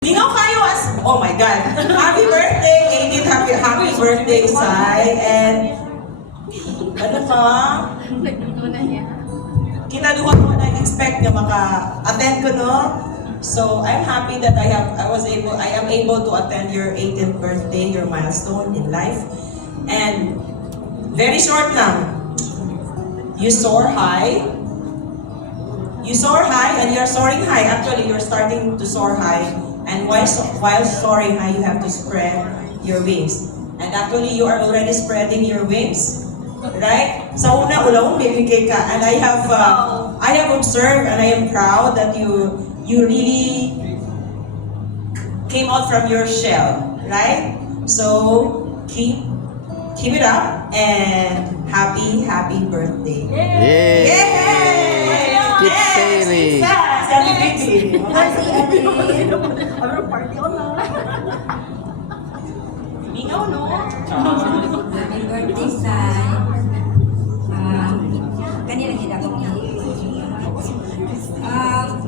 Lingaw kayo as, oh my God. Happy birthday, 18th happy birthday, Sai. And, ano ka? Kinaluhan ko na-expect na maka-attend ko, no? So, I'm happy that I am able to attend your 18th birthday, your milestone in life. And, very short lang. You soar high. You soar high and you're soaring high. Actually, you're starting to soar high. And while soaring high, you have to spread your wings. And actually, you are already spreading your wings, right? Sa una, ulawang bibigay ka. And I have observed and I am proud that you really came out from your shell, right? So keep it up and happy birthday! Yay! Yay! Keep sailing! Happy birthday! Party on na. Mingaw, no? Happy birthday, Sai. Kanila kita ko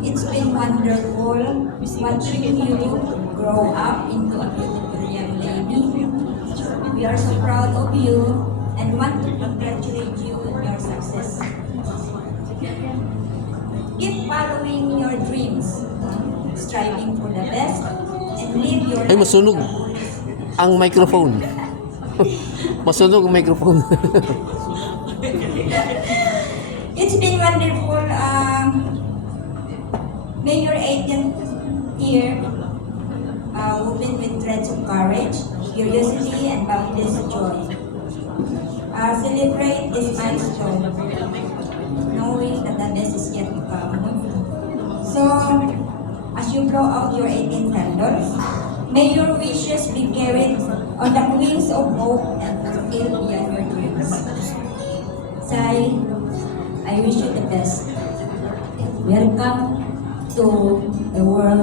it's been wonderful watching you grow up into a beautiful young lady. We are so proud of you and want to congratulate you on your success. Keep following your dreams, striving for the best, and live your Ay, masunog ang microphone. Masunog ang microphone. It's been wonderful. May your 18th year open with threads of courage, curiosity, and boundless joy. Celebrate this milestone, knowing that the best is yet to come. So, as you blow out your 18 candles, may your wishes be carried on the wings of hope and fulfilled beyond your dreams. Sai, I wish you the best. Welcome to the world